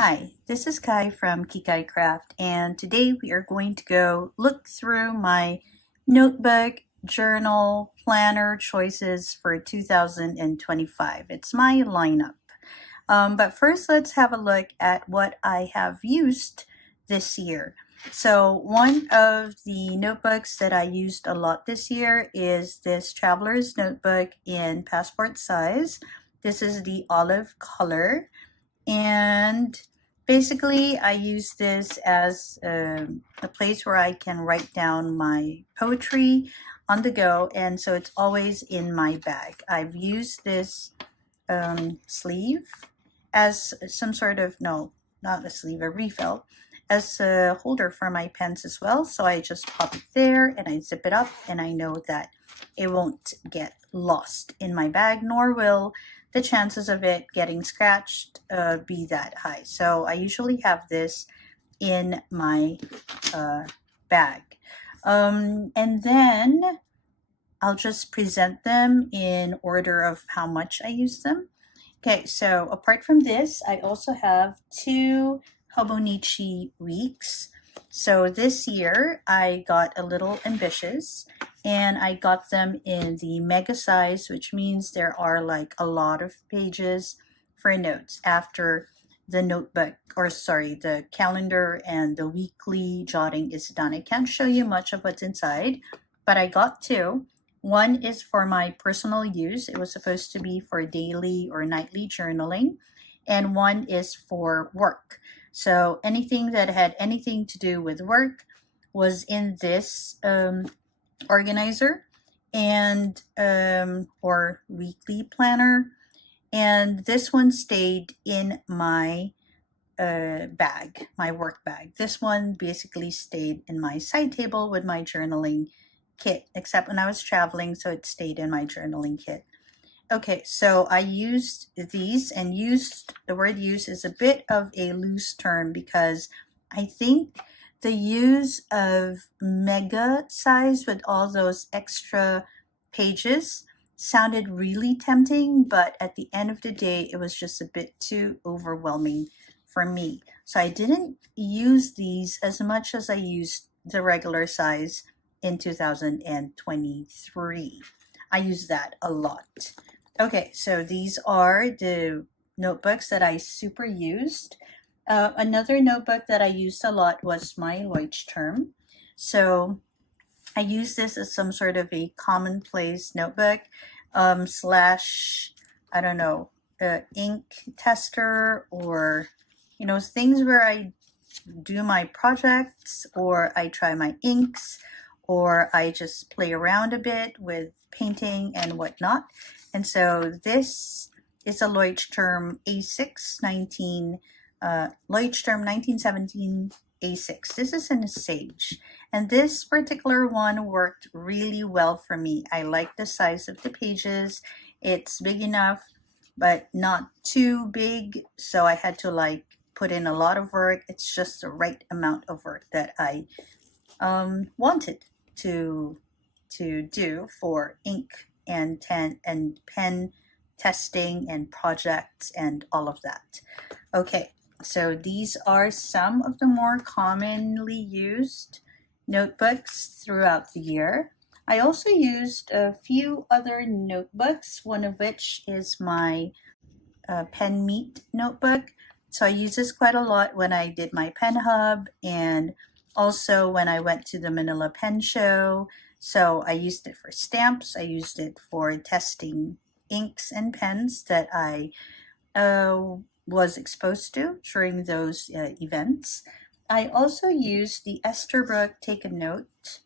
Hi, this is Kai from Kikai Craft, and today we are going to go look through my notebook, journal, planner choices for 2025. It's my lineup. But first, let's have a look at what I have used this year. So, one of the notebooks that I used a lot this year is this traveler's notebook in passport size. This is the olive color. And basically, I use this as a place where I can write down my poetry on the go, and so it's always in my bag. I've used this sleeve as some sort of, no, not a sleeve, a refill, as a holder for my pens as well. So I just pop it there and I zip it up, and I know that it won't get lost in my bag, nor will the chances of it getting scratched be that high. So I usually have this in my bag. And then I'll just present them in order of how much I use them. Okay, so apart from this, I also have two Hobonichi weeks. So this year I got a little ambitious and I got them in the mega size, which means there are like a lot of pages for notes after the notebook, or sorry, the calendar and the weekly jotting is done. I can't show you much of what's inside, but I got two. One is for my personal use. It was supposed to be for daily or nightly journaling. And one is for work. So anything that had anything to do with work was in this organizer and or weekly planner. And this one stayed in my bag, my work bag. This one basically stayed in my side table with my journaling kit, except when I was traveling, so it stayed in my journaling kit. Okay, so I used these, and used, the word use is a bit of a loose term because I think the use of mega size with all those extra pages sounded really tempting, but at the end of the day, it was just a bit too overwhelming for me. So I didn't use these as much as I used the regular size in 2023. I use that a lot. Okay, so these are the notebooks that I super used. Another notebook that I used a lot was my Leuchtturm. So I use this as some sort of a commonplace notebook slash, I don't know, ink tester, or, you know, things where I do my projects, or I try my inks, or I just play around a bit with painting and whatnot. And so this is a Leuchtturm A6 Leuchtturm 1917 A6. This is in a sage. And this particular one worked really well for me. I like the size of the pages. It's big enough, but not too big. So I had to like put in a lot of work. It's just the right amount of work that I wanted to do for ink and pen testing and projects and all of that. Okay, so these are some of the more commonly used notebooks throughout the year. I also used a few other notebooks, one of which is my Penmeet notebook. So I use this quite a lot when I did my pen hub, and also when I went to the Manila Pen Show. So I used it for stamps. I used it for testing inks and pens that I was exposed to during those events. I also used the Esterbrook Take a Note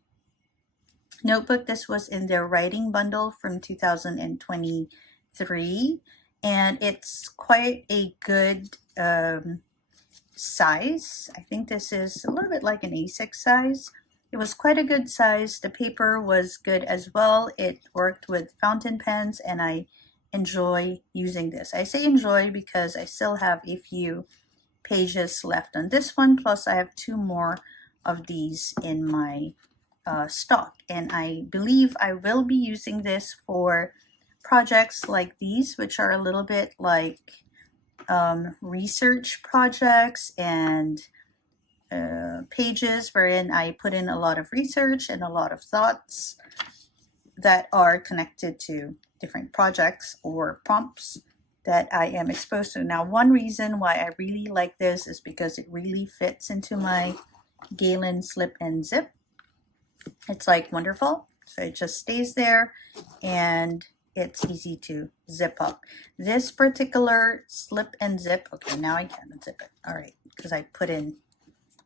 notebook. This was in their writing bundle from 2023, and it's quite a good size. I think this is a little bit like an A6 size. It was quite a good size. The paper was good as well. It worked with fountain pens, and I enjoy using this. I say enjoy because I still have a few pages left on this one, plus I have two more of these in my stock, and I believe I will be using this for projects like these, which are a little bit like research projects and pages wherein I put in a lot of research and a lot of thoughts that are connected to different projects or prompts that I am exposed to. Now, one reason why I really like this is because it really fits into my Galen slip and zip. It's like wonderful. So it just stays there and it's easy to zip up. This particular slip and zip, okay, now I can zip it. All right, because I put in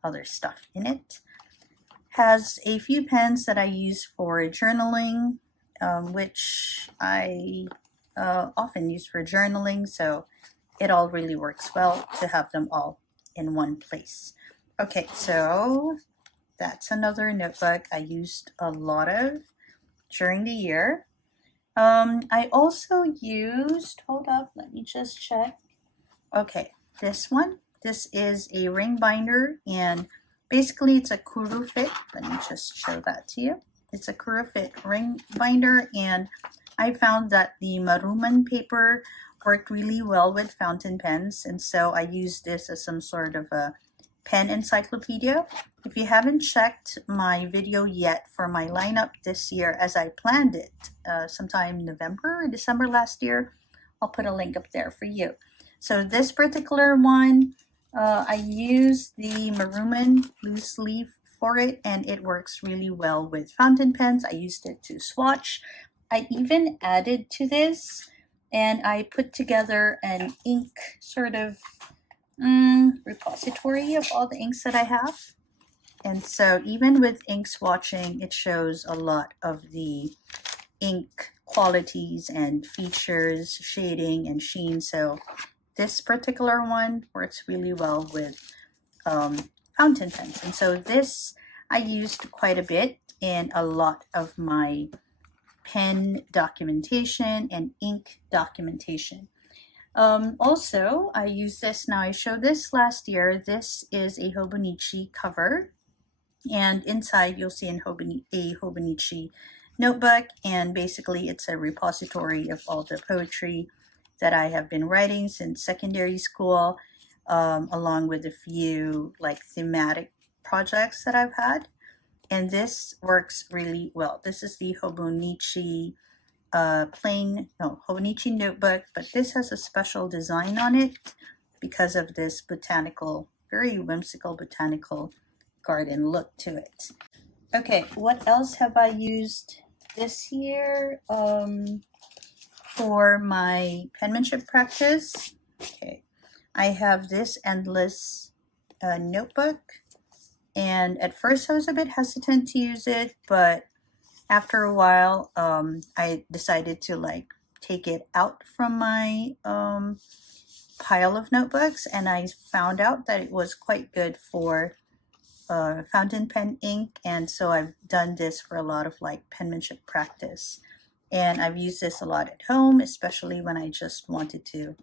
other stuff in it. Has a few pens that I use for journaling, which I often use for journaling, so it all really works well to have them all in one place. Okay, so that's another notebook I used a lot of during the year. I also used, hold up, let me just check. Okay, this one. This is a ring binder, and basically it's a Kuru fit. Let me just show that to you. It's a Kuru fit ring binder, and I found that the Maruman paper worked really well with fountain pens, and so I used this as some sort of a pen encyclopedia. If you haven't checked my video yet for my lineup this year as I planned it sometime November or December last year, I'll put a link up there for you. So this particular one, I use the Maruman loose leaf for it, and it works really well with fountain pens. I used it to swatch. I even added to this, and I put together an ink sort of repository of all the inks that I have. And so even with ink swatching, it shows a lot of the ink qualities and features, shading and sheen. So this particular one works really well with fountain pens. And so this I used quite a bit in a lot of my pen documentation and ink documentation. Also, I use this now. I showed this last year. This is a Hobonichi cover, and inside you'll see a Hobonichi notebook, and basically it's a repository of all the poetry that I have been writing since secondary school, along with a few like thematic projects that I've had. And this works really well. This is the Hobonichi Hobonichi notebook, but this has a special design on it because of this botanical, very whimsical botanical garden look to it. Okay, what else have I used this year for my penmanship practice? Okay, I have this endless notebook, and at first I was a bit hesitant to use it, but after a while, I decided to like take it out from my pile of notebooks, and I found out that it was quite good for fountain pen ink, and so I've done this for a lot of like penmanship practice, and I've used this a lot at home, especially when I just wanted to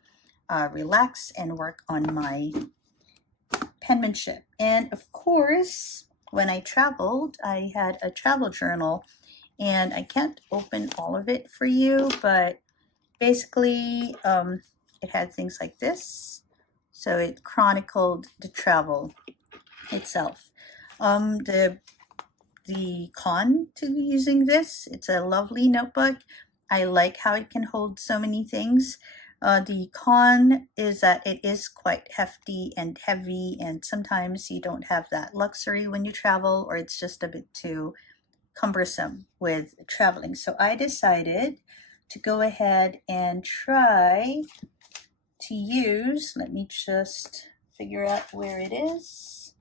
relax and work on my penmanship. And of course, when I traveled, I had a travel journal, and I can't open all of it for you, but basically it had things like this. So it chronicled the travel itself. The con to using this, it's a lovely notebook. I like how it can hold so many things. The con is that it is quite hefty and heavy, and sometimes you don't have that luxury when you travel, or it's just a bit too cumbersome with traveling. So I decided to go ahead and try to use, let me just figure out where it is.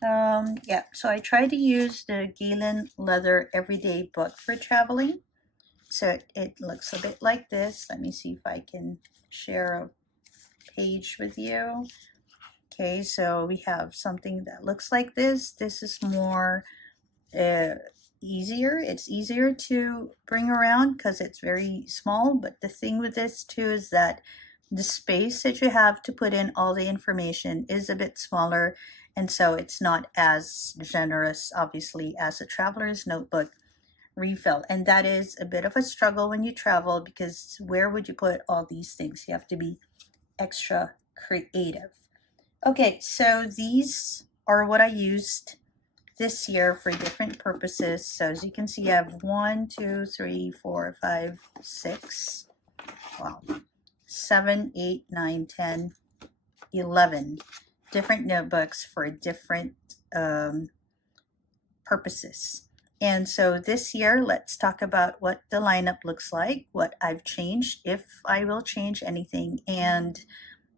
Yeah, so I tried to use the Galen leather everyday book for traveling. So it looks a bit like this. Let me see if I can share a page with you. Okay, so we have something that looks like this. This is more easier. It's easier to bring around because it's very small, but the thing with this too is that the space that you have to put in all the information is a bit smaller, and so it's not as generous, obviously, as a traveler's notebook refill. And that is a bit of a struggle when you travel, because where would you put all these things? You have to be extra creative. Okay, so these are what I used this year for different purposes. So as you can see, I have 1, 2, 3, 4, 5, 6, wow, 7, 8, 9, 10, 11 different notebooks for different purposes. And so this year, let's talk about what the lineup looks like, what I've changed, if I will change anything, and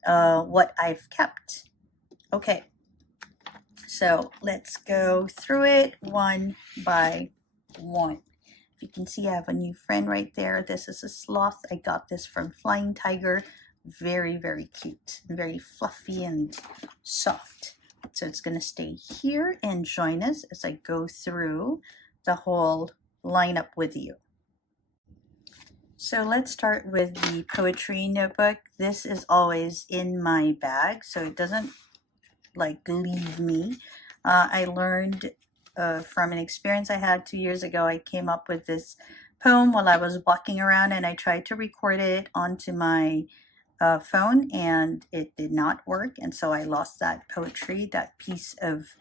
what I've kept. Okay, so let's go through it one by one. If you can see, I have a new friend right there. This is a sloth. I got this from Flying Tiger. Very, very cute, very fluffy and soft. So it's going to stay here and join us as I go through the whole lineup with you. So let's start with the poetry notebook. This is always in my bag, so it doesn't like leave me. I learned from an experience I had 2 years ago. I came up with this poem while I was walking around, and I tried to record it onto my phone, and it did not work, and so I lost that poetry, that piece of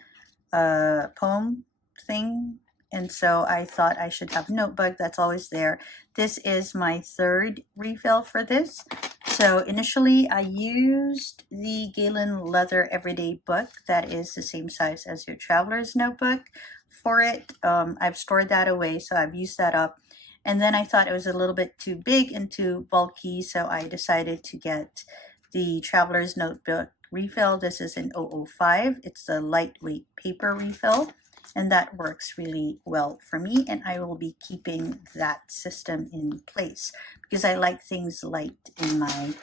poem thing. And so I thought I should have a notebook that's always there. This is my third refill for this. So initially I used the Galen Leather Everyday book that is the same size as your traveler's notebook for it. I've stored that away, so I've used that up. And then I thought it was a little bit too big and too bulky, so I decided to get the traveler's notebook refill. This is an 005. It's a lightweight paper refill, and that works really well for me, and I will be keeping that system in place because I like things light in my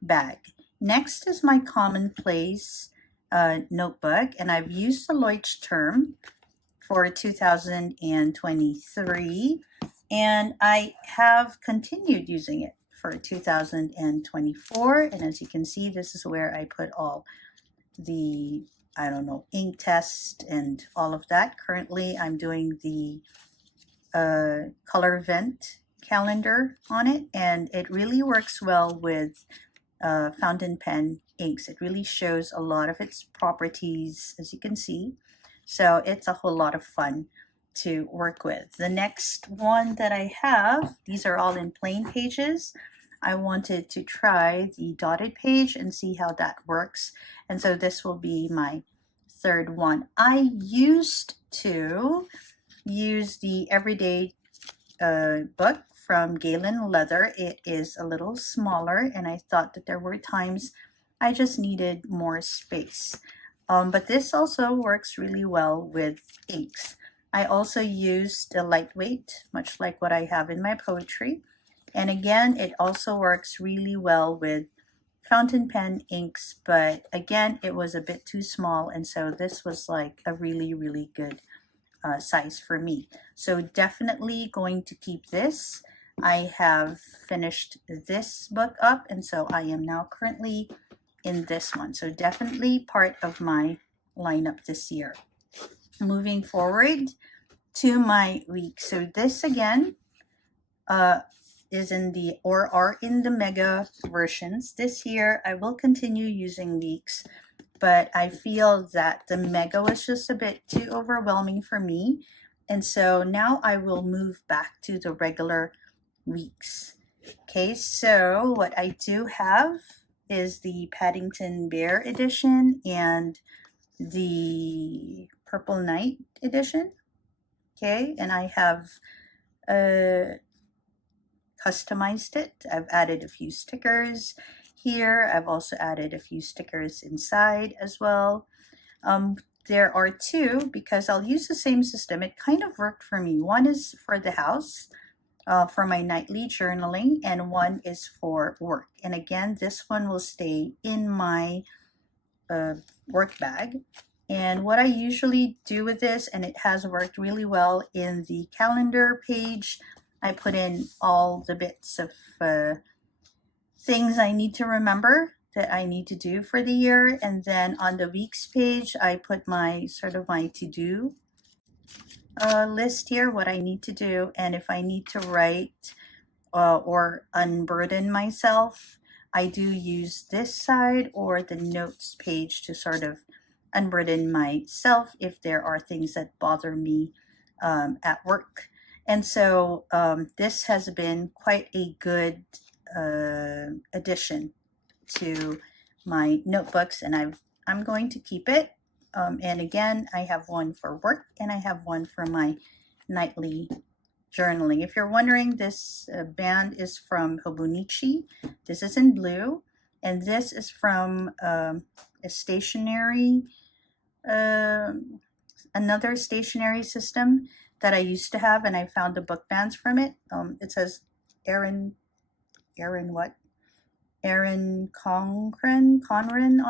bag. Next is my commonplace notebook, and I've used the Leuchtturm for 2023, and I have continued using it for 2024. And as you can see, this is where I put all the, I don't know, ink test and all of that. Currently, I'm doing the color vent calendar on it, and it really works well with fountain pen inks. It really shows a lot of its properties, as you can see. So it's a whole lot of fun to work with. The next one that I have, these are all in plain pages. I wanted to try the dotted page and see how that works. And so this will be my third one. I used to use the Everyday book from Galen Leather. It is a little smaller, and I thought that there were times I just needed more space. But this also works really well with inks. I also used the lightweight, much like what I have in my poetry. And again, it also works really well with fountain pen inks, but again, it was a bit too small, and so this was like a really, really good size for me. So definitely going to keep this. I have finished this book up, and so I am now currently in this one. So definitely part of my lineup this year. Moving forward to my week. So this again is in the or are in the mega versions. This year I will continue using weeks, but I feel that the mega was just a bit too overwhelming for me. And so now I will move back to the regular weeks. Okay, so what I do have is the Paddington Bear edition and the Purple Night edition. Okay, and I have customized it. I've added a few stickers here. I've also added a few stickers inside as well. There are two because I'll use the same system. It kind of worked for me. One is for the house, for my nightly journaling, and one is for work. And again, this one will stay in my work bag. And what I usually do with this, and it has worked really well in the calendar page, I put in all the bits of things I need to remember that I need to do for the year. And then on the weeks page, I put my sort of my to-do list here, what I need to do. And if I need to write or unburden myself, I do use this side or the notes page to sort of unburden myself if there are things that bother me at work. And so this has been quite a good addition to my notebooks, and I'm going to keep it. And again, I have one for work and I have one for my nightly journaling. If you're wondering, this band is from Hobonichi. This is in blue, and this is from a stationery, another stationery system that I used to have, and I found the book bands from it. It says Aaron Conran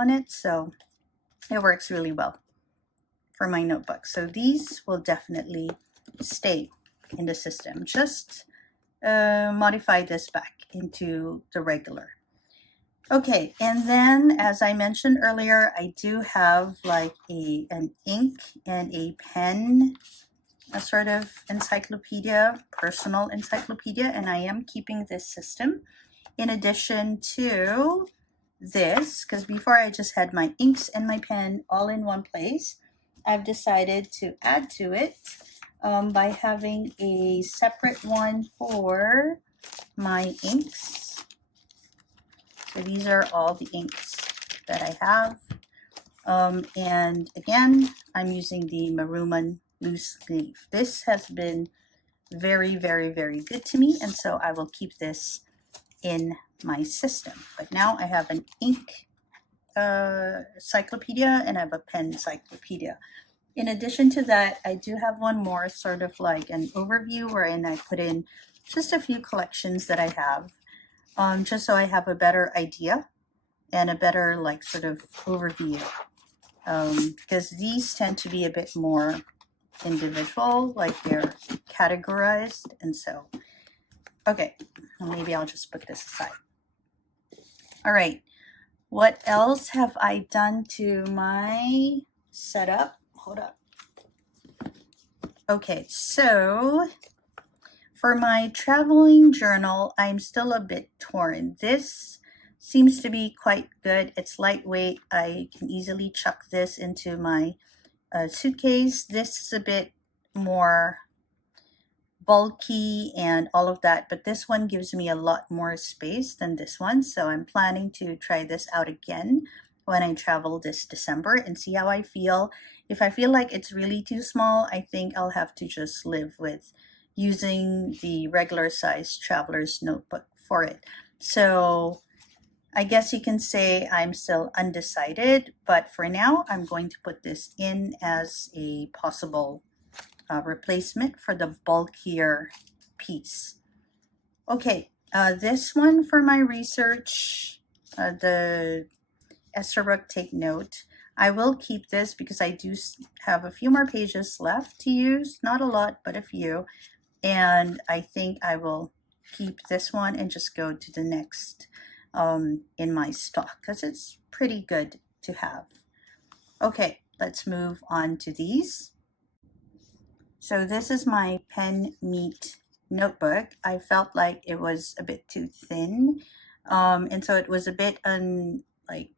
on it, so it works really well for my notebook. So these will definitely stay in the system. Just modify this back into the regular. Okay, and then as I mentioned earlier, I do have like an ink and a pen, a sort of encyclopedia, personal encyclopedia, and I am keeping this system in addition to this, because before I just had my inks and my pen all in one place. I've decided to add to it by having a separate one for my inks. So these are all the inks that I have. And again, I'm using the Maruman loose leaf. This has been very, very, very good to me, and so I will keep this in my system. But now I have an ink encyclopedia and I have a pen encyclopedia. In addition to that, I do have one more, sort of like an overview, wherein I put in just a few collections that I have, just so I have a better idea and a better like sort of overview, because these tend to be a bit more individual, like they're categorized. And so, okay, maybe I'll just put this aside. All right, what else have I done to my setup? Hold up. Okay, so for my traveling journal, I'm still a bit torn. This seems to be quite good. It's lightweight. I can easily chuck this into my suitcase. This is a bit more bulky and all of that, but this one gives me a lot more space than this one, so I'm planning to try this out again when I travel this December and see how I feel. If I feel like it's really too small, I think I'll have to just live with using the regular size traveler's notebook for it. So I guess you can say I'm still undecided, but for now I'm going to put this in as a possible replacement for the bulkier piece. Okay, this one for my research, the Estabrook Take Note. I will keep this because I do have a few more pages left to use, not a lot, but a few. And I think I will keep this one and just go to the next in my stock because it's pretty good to have. Okay, let's move on to these. So this is my Penmanship notebook. I felt like it was a bit too thin. And so it was a bit like,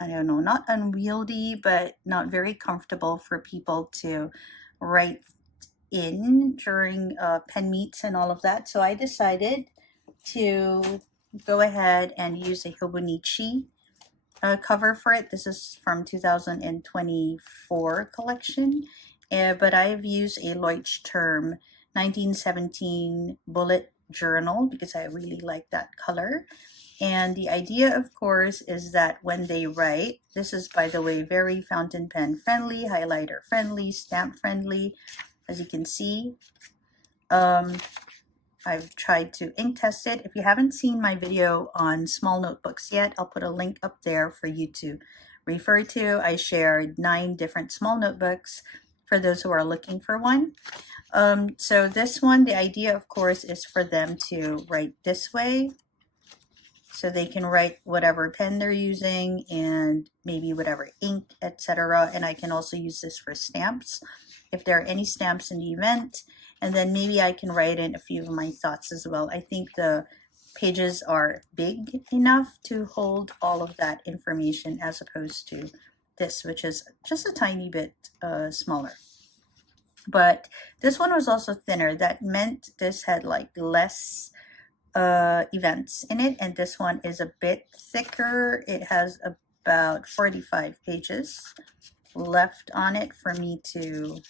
I don't know, not unwieldy, but not very comfortable for people to write in during pen meets and all of that. So I decided to go ahead and use a Hobonichi cover for it. This is from 2024 collection, but I've used a Leuchtturm1917 bullet journal because I really like that color. And the idea, of course, is that when they write, this is, by the way, very fountain pen friendly, highlighter friendly, stamp friendly, as you can see. I've tried to ink test it. If you haven't seen my video on small notebooks yet, I'll put a link up there for you to refer to. I shared 9 different small notebooks for those who are looking for one. So this one, the idea, of course, is for them to write this way. So they can write whatever pen they're using and maybe whatever ink, etc. And I can also use this for stamps if there are any stamps in the event. And then maybe I can write in a few of my thoughts as well. I think the pages are big enough to hold all of that information, as opposed to this, which is just a tiny bit smaller. But this one was also thinner. That meant this had like less events in it, and this one is a bit thicker. It has about 45 pages left on it for me to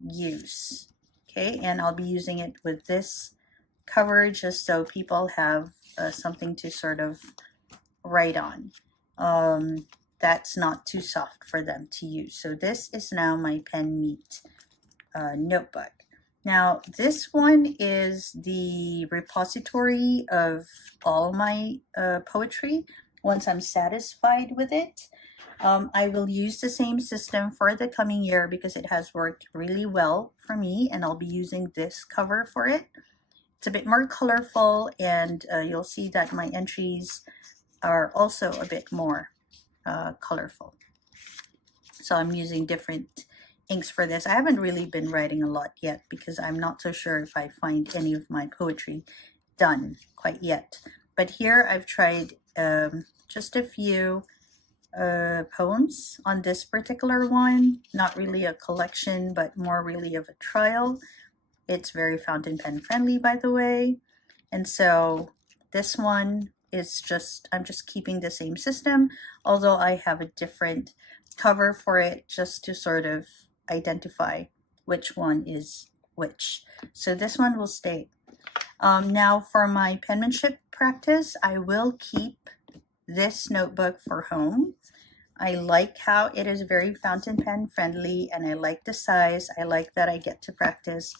use. Okay, and I'll be using it with this cover just so people have something to sort of write on. That's not too soft for them to use. So this is now my Penmeet notebook. Now this one is the repository of all my poetry. Once I'm satisfied with it, I will use the same system for the coming year because it has worked really well for me, and I'll be using this cover for it. It's a bit more colorful, and you'll see that my entries are also a bit more colorful. So I'm using different inks for this. I haven't really been writing a lot yet because I'm not so sure if I find any of my poetry done quite yet. But here I've tried just a few poems on this particular one. Not really a collection, but more really of a trial. It's very fountain pen friendly, by the way. And so this one is I'm just keeping the same system, although I have a different cover for it just to sort of identify which one is which. So this one will stay. Now for my penmanship practice, I will keep this notebook for home. I like how it is very fountain pen friendly, and I like the size. I like that I get to practice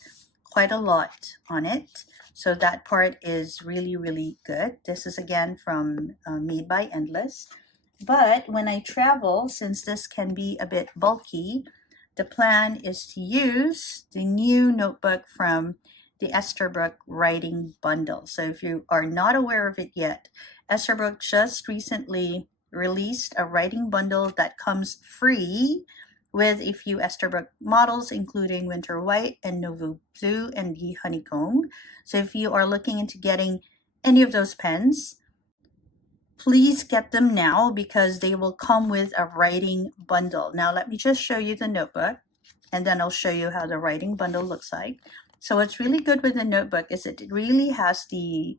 quite a lot on it. So that part is really, really good. This is again from Made by Endless. But when I travel, since this can be a bit bulky, the plan is to use the new notebook from the Esterbrook Writing Bundle. So if you are not aware of it yet, Esterbrook just recently released a writing bundle that comes free with a few Esterbrook models, including Winter White and Nouveau Blue and the Honeycomb. So if you are looking into getting any of those pens, please get them now because they will come with a writing bundle. Now let me just show you the notebook, and then I'll show you how the writing bundle looks like. So what's really good with the notebook is it really has the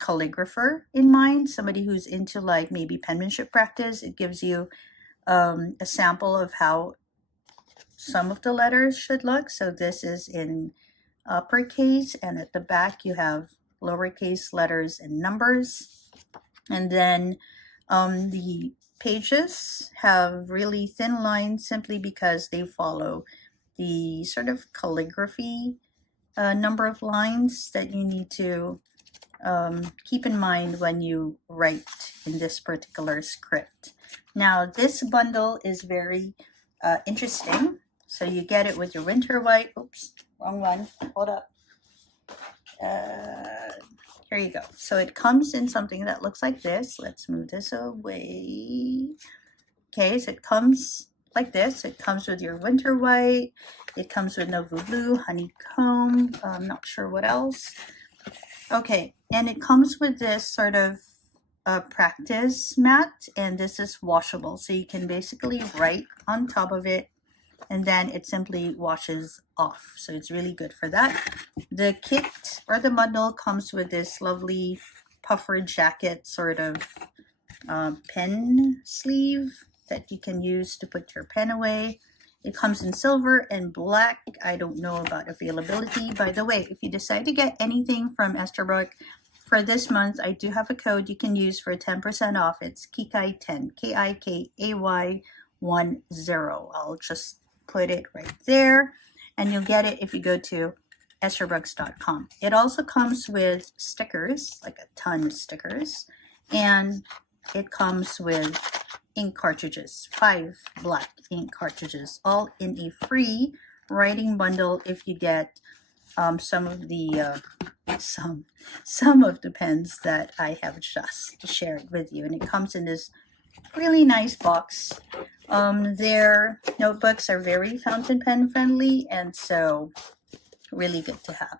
calligrapher in mind, somebody who's into like maybe penmanship practice. It gives you a sample of how some of the letters should look. So this is in uppercase, and at the back you have lowercase letters and numbers. And then the pages have really thin lines simply because they follow the sort of calligraphy number of lines that you need to keep in mind when you write in this particular script. Now this bundle is very interesting. So you get it with your Winter White. Oops, wrong one. Hold up. Here you go. So it comes in something that looks like this. Let's move this away. Okay, so it comes like this. It comes with your Winter White. It comes with Nouveau Blue, Honeycomb. I'm not sure what else. Okay, and it comes with this sort of practice mat, and this is washable. So you can basically write on top of it, and then it simply washes off. So it's really good for that. The kit or the bundle comes with this lovely puffer jacket sort of pen sleeve that you can use to put your pen away. It comes in silver and black. I don't know about availability. By the way, if you decide to get anything from Esterbrook for this month, I do have a code you can use for 10% off. It's KIKAY10, KIKAY10. I'll just put it right there, and you'll get it if you go to esterbrooks.com. It also comes with stickers, like a ton of stickers, and it comes with ink cartridges, 5 black ink cartridges, all in a free writing bundle if you get some of the pens that I have just shared with you. And it comes in this really nice box. Their notebooks are very fountain pen friendly, and so really good to have.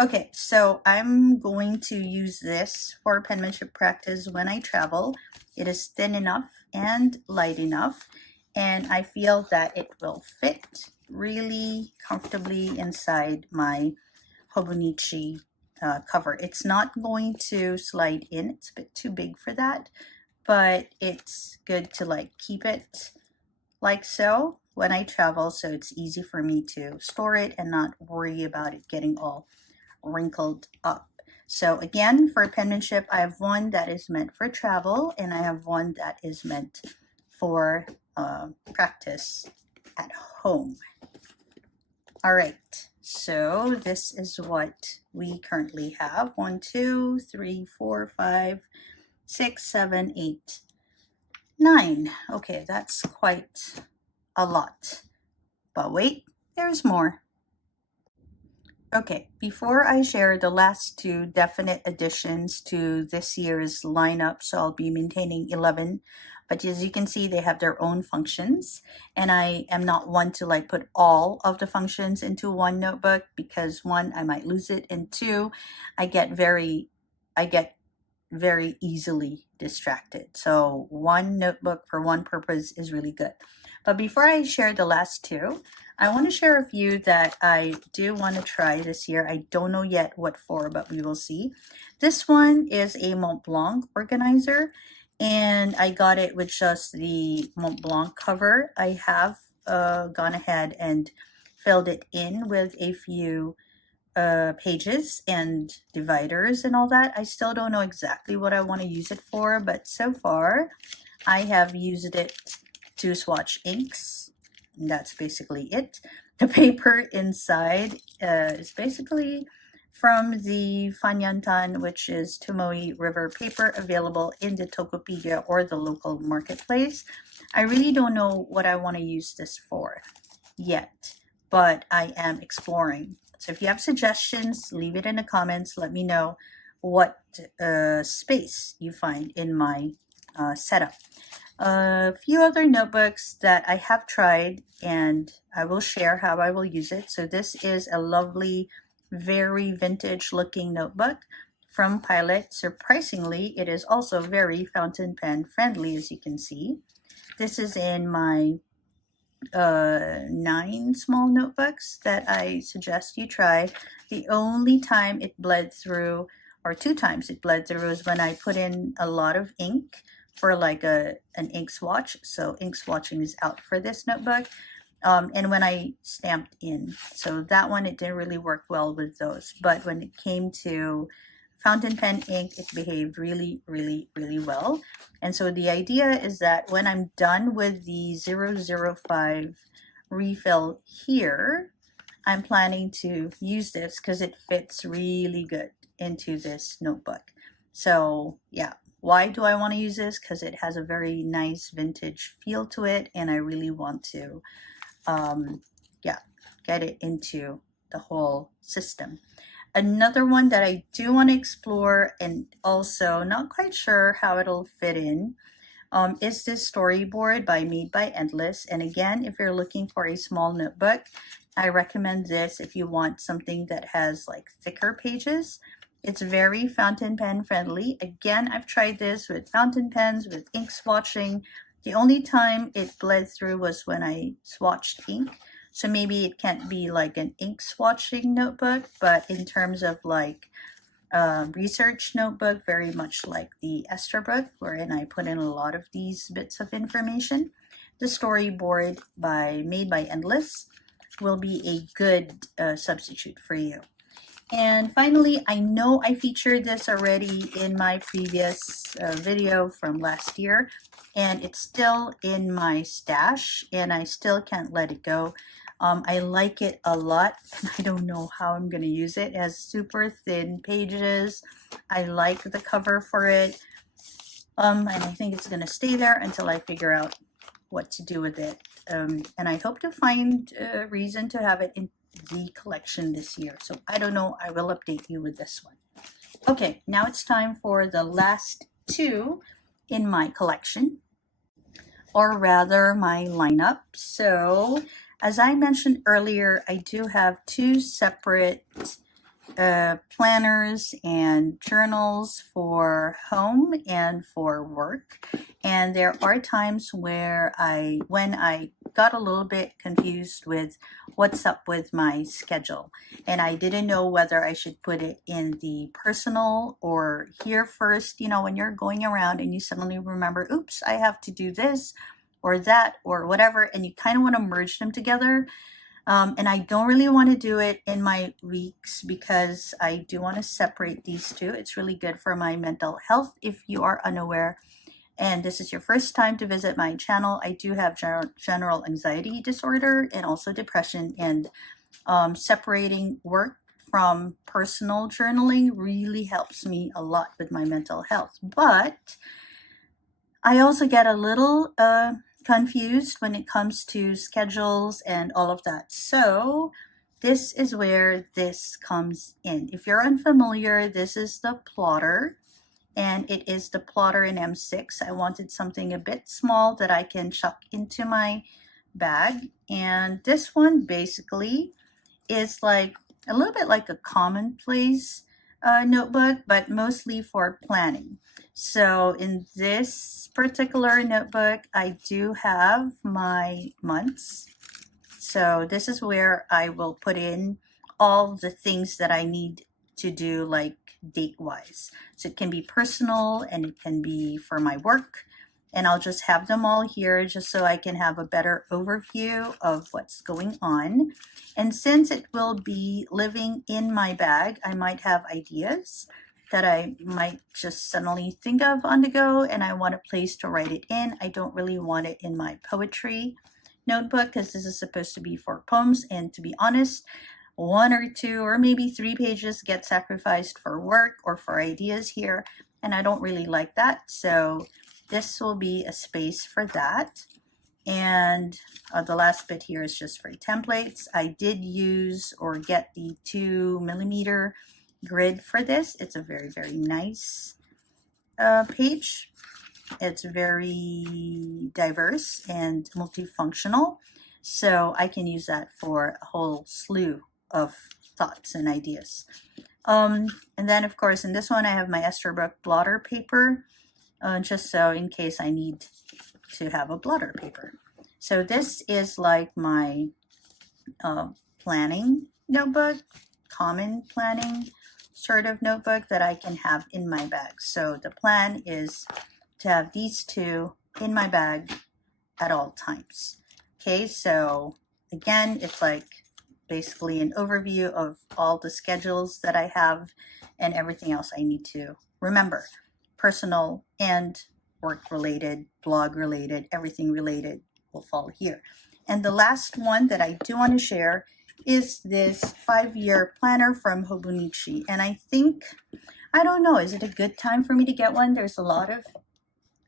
Okay, so I'm going to use this for penmanship practice when I travel. It is thin enough and light enough, and I feel that it will fit really comfortably inside my Hobonichi cover. It's not going to slide in, it's a bit too big for that, but it's good to like keep it like so when I travel, so it's easy for me to store it and not worry about it getting all wrinkled up. So again, for penmanship, I have one that is meant for travel and I have one that is meant for practice at home. All right, so this is what we currently have. 1, 2, 3, 4, 5, 6, 7, 8, 9. Okay, that's quite a lot. But wait, there's more. Okay, before I share the last two definite additions to this year's lineup, so I'll be maintaining 11, but as you can see, they have their own functions, and I am not one to like put all of the functions into one notebook because one, I might lose it, and two, I get very easily distracted. So one notebook for one purpose is really good. But before I share the last two, I want to share a few that I do want to try this year. I don't know yet what for, but we will see. This one is a Mont Blanc organizer, and I got it with just the Mont Blanc cover. I have gone ahead and filled it in with a few pages and dividers and all that. I still don't know exactly what I want to use it for, but so far I have used it to swatch inks. And that's basically it. The paper inside is basically from the Fanyantan, which is Tomoe River paper, available in the Tokopedia or the local marketplace. I really don't know what I want to use this for yet, but I am exploring. So if you have suggestions, leave it in the comments. Let me know what space you find in my setup. A few other notebooks that I have tried, and I will share how I will use it. So this is a lovely, very vintage looking notebook from Pilot. Surprisingly, it is also very fountain pen friendly, as you can see. This is in my 9 small notebooks that I suggest you try. The only time it bled through, or 2 times it bled through, is when I put in a lot of ink for like an ink swatch. So ink swatching is out for this notebook. And when I stamped in. So that one, it didn't really work well with those. But when it came to fountain pen ink, it behaved really, really, really well. And so the idea is that when I'm done with the 005 refill here, I'm planning to use this because it fits really good into this notebook. So yeah, why do I want to use this? Because it has a very nice vintage feel to it, and I really want to yeah, get it into the whole system. Another one that I do want to explore, and also not quite sure how it'll fit in, is this storyboard by Made by Endless. And again, if you're looking for a small notebook, I recommend this if you want something that has like thicker pages. It's very fountain pen friendly. Again, I've tried this with fountain pens, with ink swatching. The only time it bled through was when I swatched ink. So maybe it can't be like an ink swatching notebook, but in terms of like research notebook, very much like the Esther book, wherein I put in a lot of these bits of information. The storyboard Made by Endless will be a good substitute for you. And finally, I know I featured this already in my previous video from last year, and it's still in my stash, and I still can't let it go. I like it a lot. I don't know how I'm going to use it. It has super thin pages. I like the cover for it, and I think it's going to stay there until I figure out what to do with it. And I hope to find a reason to have it in the collection this year. So I don't know. I will update you with this one. Okay, now it's time for the last two in my collection, or rather my lineup. So as I mentioned earlier, I do have two separate planners and journals for home and for work. And there are times where when I got a little bit confused with what's up with my schedule, and I didn't know whether I should put it in the personal or here first. You know, when you're going around and you suddenly remember, oops, I have to do this or that or whatever, and you kind of want to merge them together. And I don't really want to do it in my weeks because I do want to separate these two. It's really good for my mental health if you are unaware. And this is your first time to visit my channel. I do have general anxiety disorder and also depression, and separating work from personal journaling really helps me a lot with my mental health. But I also get a little confused when it comes to schedules and all of that. So this is where this comes in. If you're unfamiliar, this is the plotter, and it is the plotter in M6. I wanted something a bit small that I can chuck into my bag. And this one basically is like a little bit like a commonplace notebook, but mostly for planning. So in this particular notebook, I do have my months. So this is where I will put in all the things that I need to do, like date-wise. So it can be personal and it can be for my work. And I'll just have them all here just so I can have a better overview of what's going on. And since it will be living in my bag, I might have ideas that I might just suddenly think of on the go, and I want a place to write it in. I don't really want it in my poetry notebook because this is supposed to be for poems, and to be honest, 1 or 2 or maybe 3 pages get sacrificed for work or for ideas here, and I don't really like that. So this will be a space for that. And the last bit here is just for templates. I did use or get the 2mm grid for this. It's a very, very nice page. It's very diverse and multifunctional, so I can use that for a whole slew of thoughts and ideas. And then, of course, in this one, I have my Esterbrook blotter paper, just so in case I need to have a blotter paper. So this is like my planning notebook, common planning sort of notebook that I can have in my bag. So the plan is to have these two in my bag at all times. Okay, so again, it's like basically an overview of all the schedules that I have and everything else I need to remember. Personal and work related, blog related, everything related will fall here. And the last one that I do want to share is this 5-year planner from Hobonichi. And I think, I don't know, is it a good time for me to get one? There's a lot of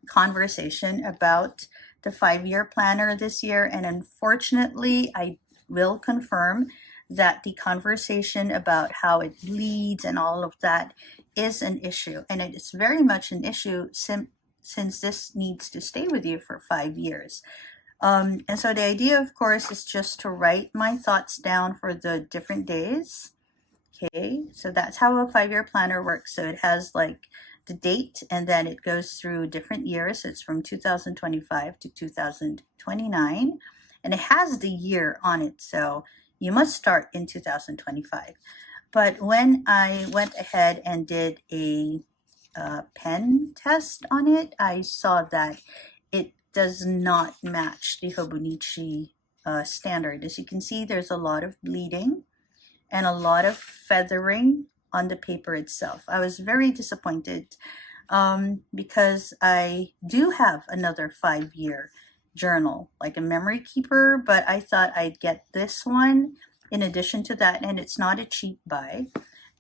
conversation about the 5-year planner this year, and unfortunately I will confirm that the conversation about how it bleeds and all of that is an issue, and it is very much an issue since this needs to stay with you for 5 years. And so the idea, of course, is just to write my thoughts down for the different days. Okay, so that's how a 5-year planner works. So it has like the date, and then it goes through different years. It's from 2025 to 2029, and it has the year on it. So you must start in 2025. But when I went ahead and did a pen test on it, I saw that it does not match the Hobonichi standard. As you can see, there's a lot of bleeding and a lot of feathering on the paper itself. I was very disappointed because I do have another 5-year journal, like a memory keeper, but I thought I'd get this one in addition to that, and it's not a cheap buy,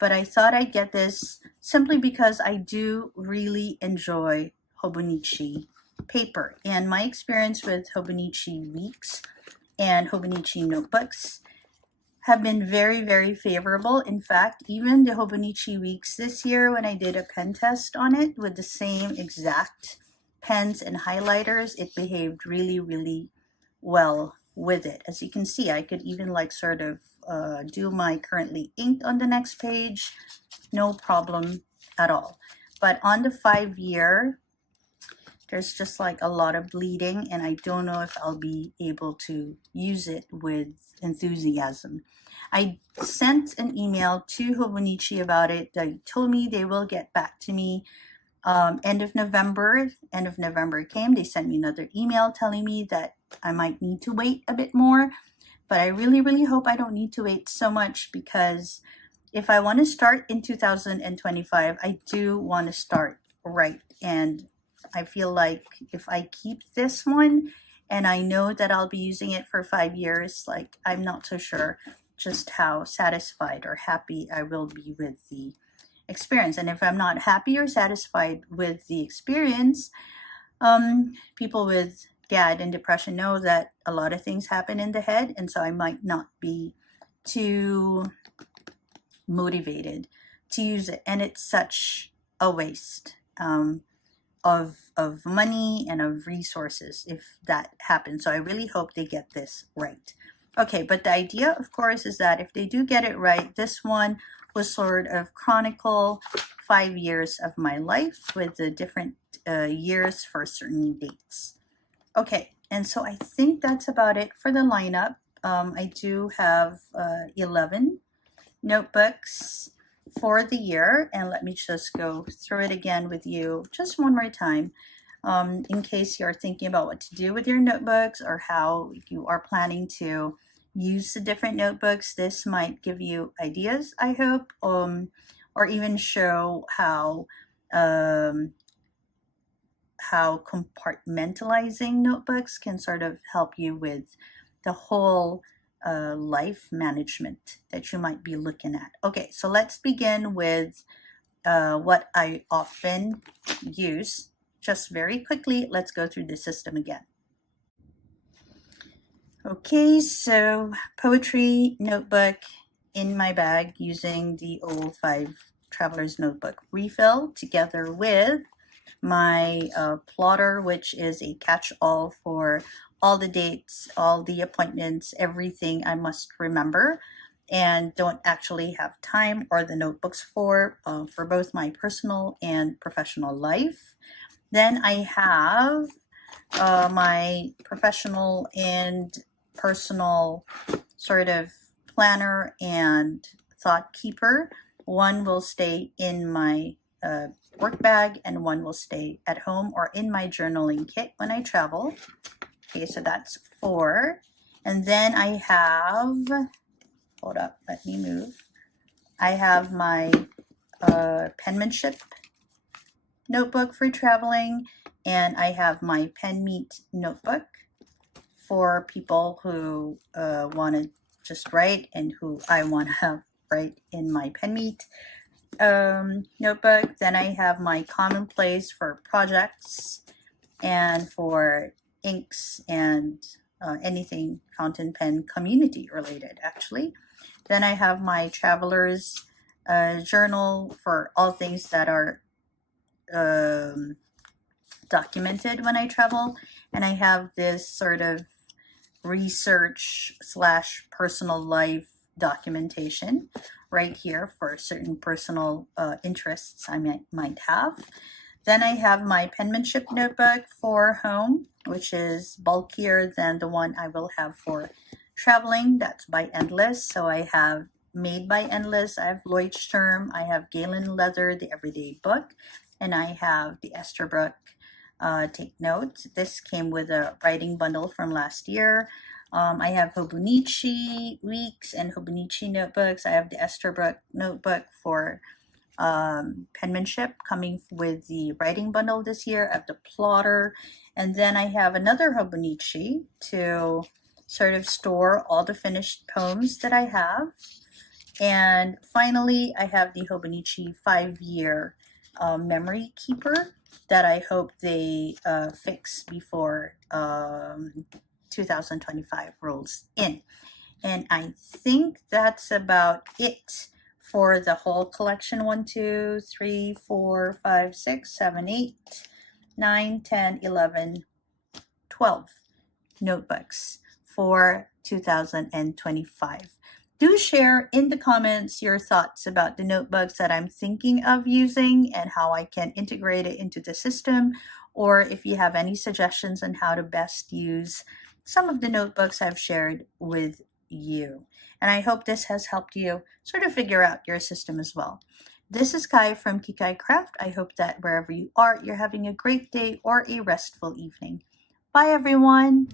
but I thought I'd get this simply because I do really enjoy Hobonichi paper, and my experience with Hobonichi weeks and Hobonichi notebooks have been very, very favorable. In fact, even the Hobonichi weeks this year, when I did a pen test on it with the same exact pens and highlighters, it behaved really, really well with it. As you can see, I could even like sort of do my currently inked on the next page, no problem at all. But on the 5-year, there's just like a lot of bleeding, and I don't know if I'll be able to use it with enthusiasm. I sent an email to Hobonichi about it. They told me they will get back to me end of November. End of November came. They sent me another email telling me that I might need to wait a bit more. But I really, really hope I don't need to wait so much, because if I want to start in 2025, I do want to start right. And I feel like if I keep this one and I know that I'll be using it for 5 years, like I'm not so sure just how satisfied or happy I will be with the experience. And if I'm not happy or satisfied with the experience, people with GAD and depression know that a lot of things happen in the head, and so I might not be too motivated to use it, and it's such a waste of money and of resources if that happens. So I really hope they get this right. Okay, but the idea, of course, is that if they do get it right, this one was sort of chronicle 5 years of my life with the different years for certain dates. Okay, and so I think that's about it for the lineup. I do have 11 notebooks for the year, and let me just go through it again with you just one more time, in case you're thinking about what to do with your notebooks or how you are planning to use the different notebooks. This might give you ideas, I hope, or even show how compartmentalizing notebooks can sort of help you with the whole life management that you might be looking at. Okay, so let's begin with what I often use. Just very quickly, let's go through the system again. Okay, so poetry notebook in my bag using the 005 Traveler's Notebook refill, together with my plotter, which is a catch-all for all the dates, all the appointments, everything I must remember and don't actually have time or the notebooks for both my personal and professional life. Then I have my professional and personal sort of planner and thought keeper. One will stay in my work bag and one will stay at home or in my journaling kit when I travel. Okay, so that's 4. And then I have, hold up, let me move. I have my Penmanship notebook for traveling, and I have my Penmeet notebook for people who want to just write and who I want to have write in my Penmeet notebook. Then I have my commonplace for projects and for inks and anything fountain pen community related, actually. Then I have my traveler's journal for all things that are documented when I travel. And I have this sort of research / personal life documentation right here for certain personal interests I might have. Then I have my Penmanship notebook for home, which is bulkier than the one I will have for traveling. That's by Endless. So I have Made by Endless, I have Leuchtturm, I have Galen Leather, the Everyday Book, and I have the Esterbrook Take Notes. This came with a writing bundle from last year. I have Hobonichi Weeks and Hobonichi Notebooks. I have the Esterbrook Notebook for Penmanship coming with the writing bundle this year. I have the plotter, and then I have another Hobonichi to sort of store all the finished poems that I have. And finally, I have the Hobonichi 5-year memory keeper that I hope they fix before 2025 rolls in. And I think that's about it for the whole collection. 1, 2, 3, 4, 5, 6, 7, 8, 9, 10, 11, 12 notebooks for 2025. Do share in the comments your thoughts about the notebooks that I'm thinking of using and how I can integrate it into the system, or if you have any suggestions on how to best use some of the notebooks I've shared with you. And I hope this has helped you sort of figure out your system as well. This is Kai from Kikai Craft. I hope that wherever you are, you're having a great day or a restful evening. Bye, everyone.